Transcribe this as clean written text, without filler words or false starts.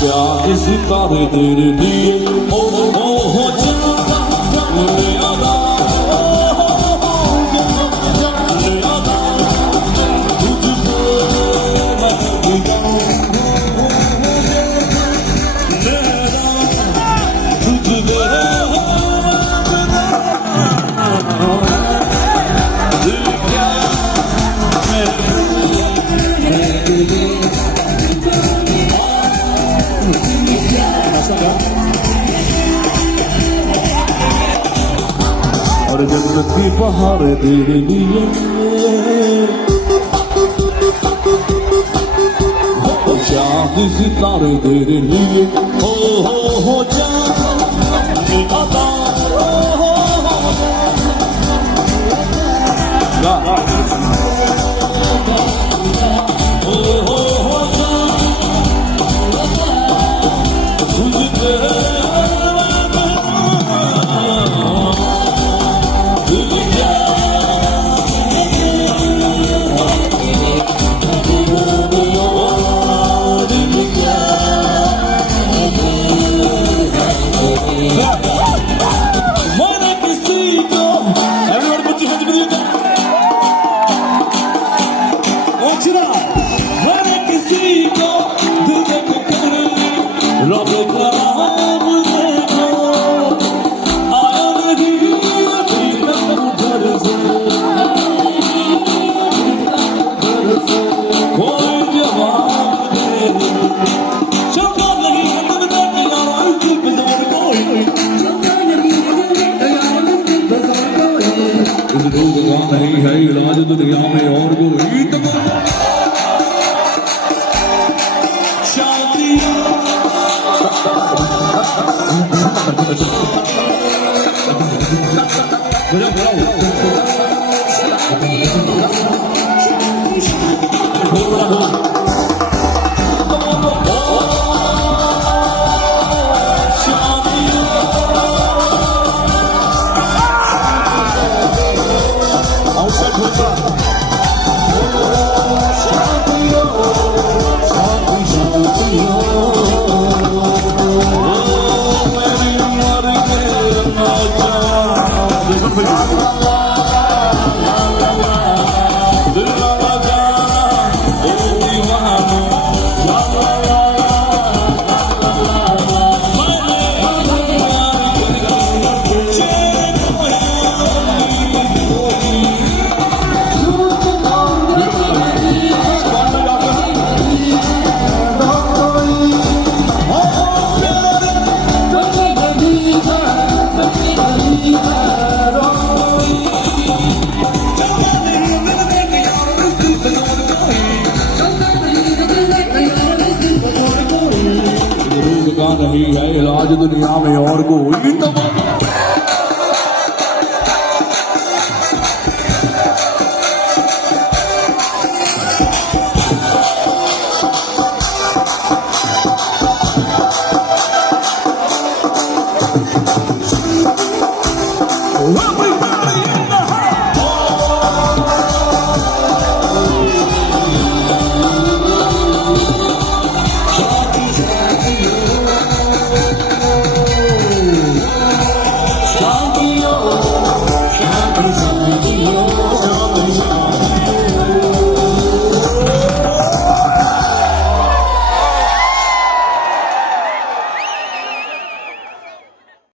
चांद सितारे तेरे लिए हो जाता ले आदा ले आदा तुझको मैं गिराऊं तुझको और जन्नत की बहार तेरे लिए हो चांद सितारे तेरे लिए हो चांद अदा नहीं है इलाज दुनिया में और कोई तो नहीं है इलाज दुनिया में और कोई तो